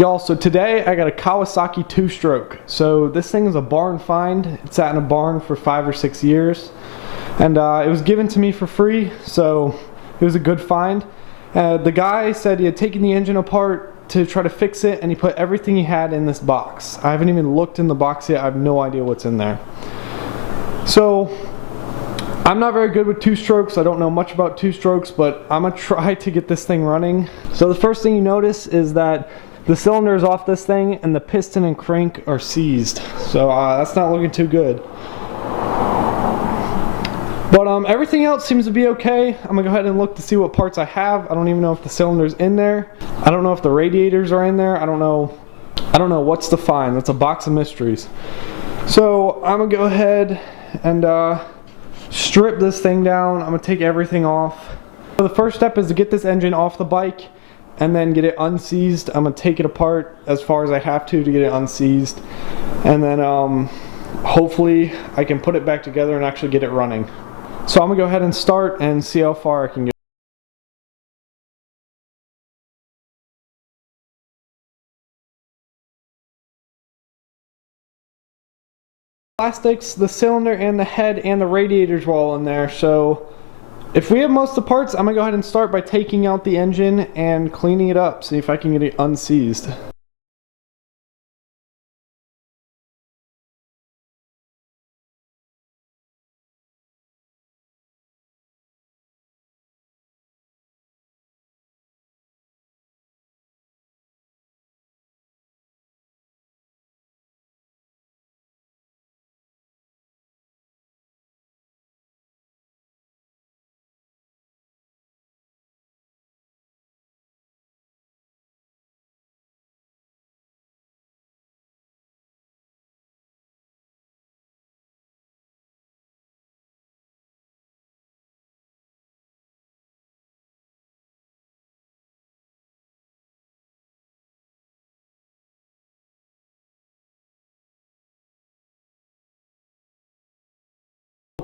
Y'all, so today I got a Kawasaki two-stroke. So this thing is a barn find. It sat in a barn for 5 or 6 years. And it was given to me for free, so it was a good find. The guy said he had taken the engine apart to try to fix it, and he put everything he had in this box. I haven't even looked in the box yet. I have no idea what's in there. So I'm not very good with two-strokes. I don't know much about two-strokes, but I'm gonna try to get this thing running. So the first thing you notice is that the cylinder is off this thing and the piston and crank are seized. So that's not looking too good. But everything else seems to be okay. I'm gonna go ahead and look to see what parts I have. I don't even know if the cylinder's in there. I don't know if the radiators are in there. I don't know what's to find. That's a box of mysteries. So I'm gonna go ahead and strip this thing down. I'm gonna take everything off. So the first step is to get this engine off the bike and then get it unseized. I'm gonna take it apart as far as I have to get it unseized, and then hopefully I can put it back together and actually get it running. So I'm gonna go ahead and start and see how far I can get. Plastics, the cylinder and the head and the radiators were all in there, so if we have most of the parts, I'm gonna go ahead and start by taking out the engine and cleaning it up, see if I can get it unseized.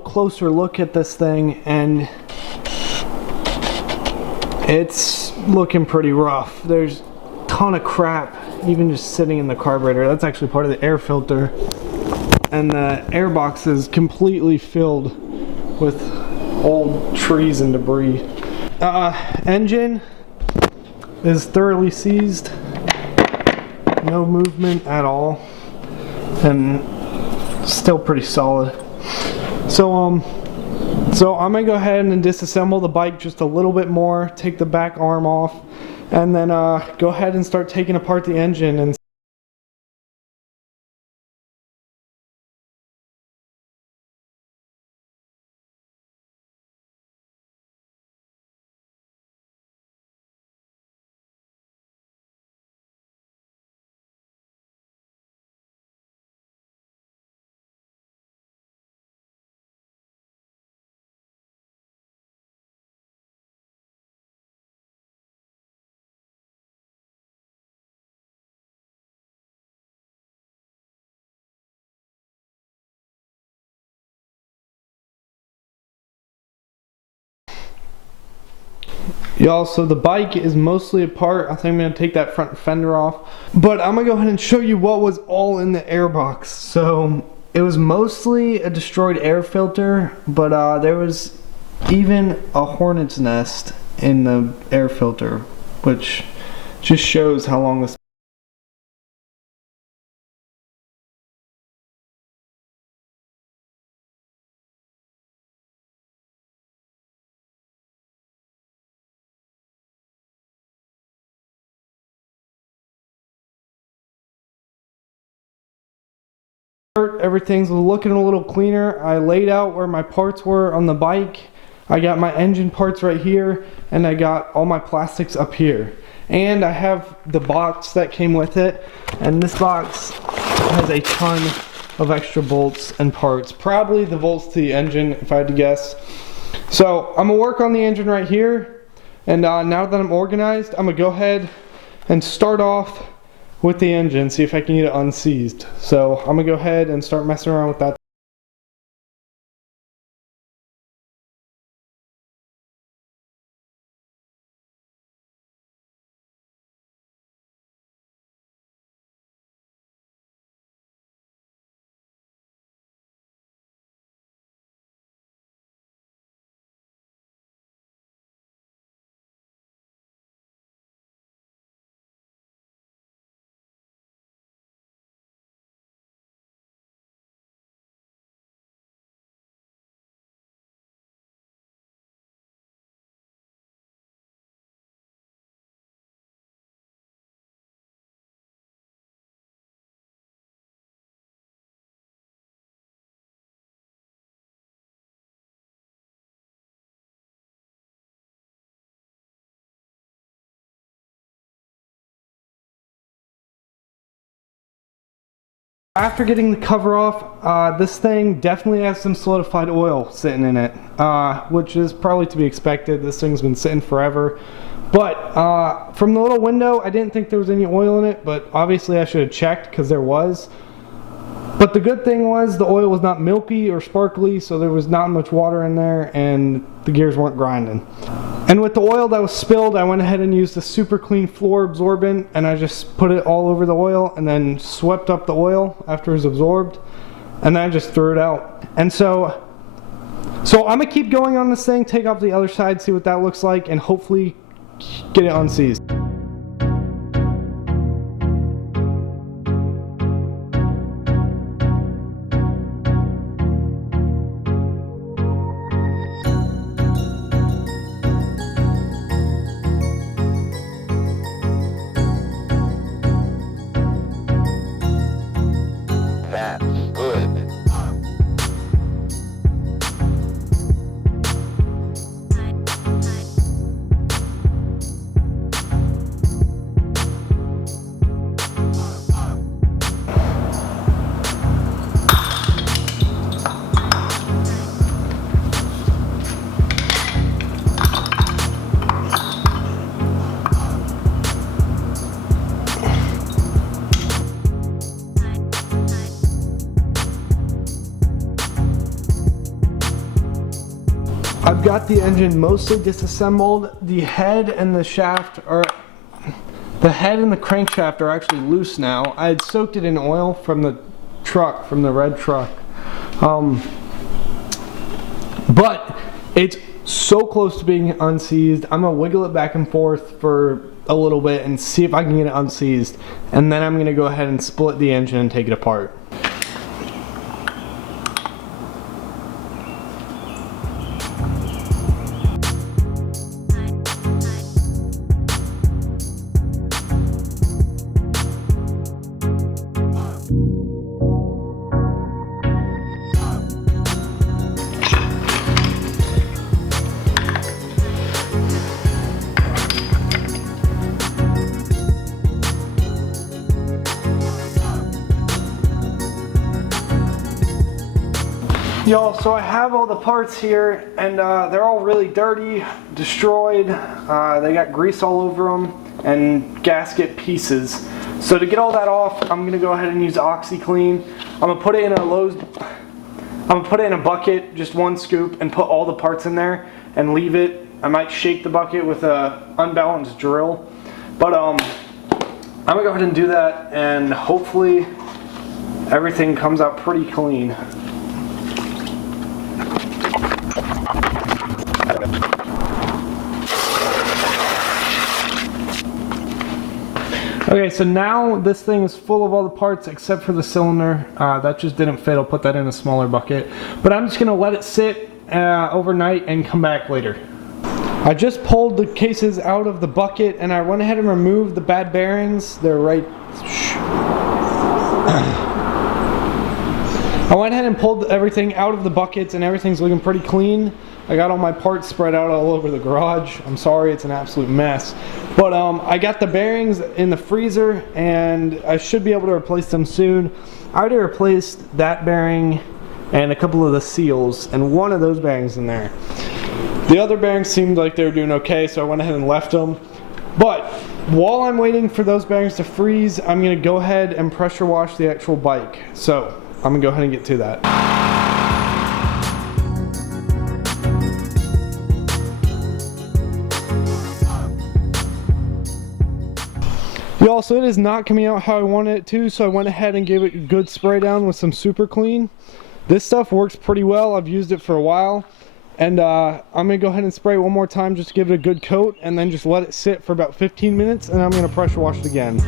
Closer look at this thing, and it's looking pretty rough. There's a ton of crap even just sitting in the carburetor. That's actually part of the air filter, and the air box is completely filled with old trees and debris. Engine is thoroughly seized, no movement at all, and still pretty solid. So I'm gonna go ahead and disassemble the bike just a little bit more, take the back arm off, and then go ahead and start taking apart the engine. And y'all, so the bike is mostly apart. I think I'm gonna take that front fender off, but I'm gonna go ahead and show you what was all in the air box. So it was mostly a destroyed air filter, but there was even a hornet's nest in the air filter, which just shows how long this. Everything's looking a little cleaner. I laid out where my parts were on the bike. I got my engine parts right here, and I got all my plastics up here. And I have the box that came with it, and this box has a ton of extra bolts and parts. Probably the bolts to the engine, if I had to guess. So I'm gonna work on the engine right here, and now that I'm organized, I'm gonna go ahead and start off with the engine, see if I can get it unseized. So I'm gonna go ahead and start messing around with that. After getting the cover off, this thing definitely has some solidified oil sitting in it, which is probably to be expected. This thing's been sitting forever. But from the little window, I didn't think there was any oil in it, but obviously I should have checked because there was. But the good thing was the oil was not milky or sparkly, so there was not much water in there and the gears weren't grinding. And with the oil that was spilled, I went ahead and used a super clean floor absorbent, and I just put it all over the oil and then swept up the oil after it was absorbed, and then I just threw it out. And so I'm gonna keep going on this thing, take off the other side, see what that looks like, and hopefully get it unseized. I've got the engine mostly disassembled. The head and the shaft are, the head and the crankshaft are actually loose now. I had soaked it in oil from the truck, from the red truck. But it's so close to being unseized. I'm gonna wiggle it back and forth for a little bit and see if I can get it unseized. And then I'm gonna go ahead and split the engine and take it apart. Y'all, so I have all the parts here, and they're all really dirty, destroyed. They got grease all over them and gasket pieces. So to get all that off, I'm gonna go ahead and use OxyClean. I'm gonna put it in a bucket, just one scoop, and put all the parts in there and leave it. I might shake the bucket with a unbalanced drill, but I'm gonna go ahead and do that, and hopefully everything comes out pretty clean. Okay, so now this thing is full of all the parts except for the cylinder. That just didn't fit. I'll put that in a smaller bucket. But I'm just gonna let it sit overnight and come back later. I just pulled the cases out of the bucket and I went ahead and removed the bad bearings. They're right... I went ahead and pulled everything out of the buckets and everything's looking pretty clean. I got all my parts spread out all over the garage. I'm sorry, it's an absolute mess. But I got the bearings in the freezer and I should be able to replace them soon. I already replaced that bearing and a couple of the seals and one of those bearings in there. The other bearings seemed like they were doing okay, so I went ahead and left them. But while I'm waiting for those bearings to freeze, I'm gonna go ahead and pressure wash the actual bike. So I'm gonna go ahead and get to that. Y'all, so it is not coming out how I wanted it to, so I went ahead and gave it a good spray down with some Super Clean. This stuff works pretty well. I've used it for a while. And I'm gonna go ahead and spray it one more time just to give it a good coat and then just let it sit for about 15 minutes and I'm gonna pressure wash it again.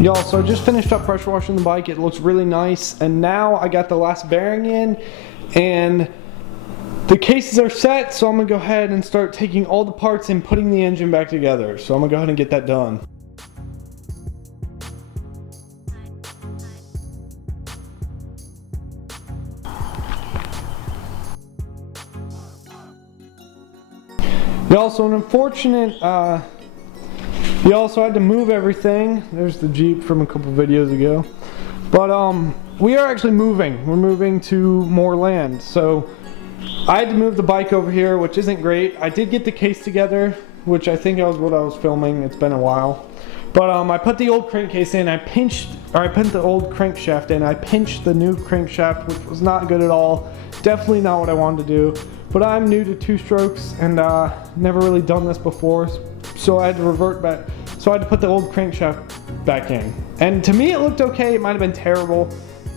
Y'all, so I just finished up pressure washing the bike. It looks really nice. And now I got the last bearing in and the cases are set. So I'm gonna go ahead and start taking all the parts and putting the engine back together. So I'm gonna go ahead and get that done. Y'all, so an unfortunate, we also had to move everything. There's the Jeep from a couple videos ago. But we are actually moving. We're moving to more land. So I had to move the bike over here, which isn't great. I did get the case together, which I think that was what I was filming. It's been a while. But I put the old crankcase in. I put the old crankshaft in. I pinched the new crankshaft, which was not good at all. Definitely not what I wanted to do. But I'm new to two-strokes and never really done this before, so I had to revert back. So I had to put the old crankshaft back in. And to me it looked okay. It might have been terrible,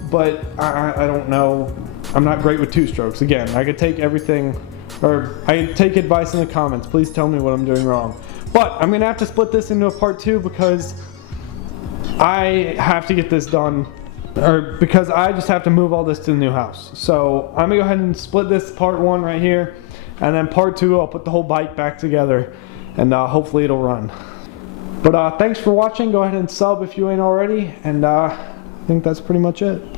but I don't know. I'm not great with two-strokes. Again, I could take everything, or I could take advice in the comments. Please tell me what I'm doing wrong. But I'm gonna have to split this into a part 2 because I have to get this done. Or because I just have to move all this to the new house. So I'm gonna go ahead and split this part 1 right here, and then part 2 I'll put the whole bike back together, and hopefully it'll run. But thanks for watching. Go ahead and sub if you ain't already, and I think that's pretty much it.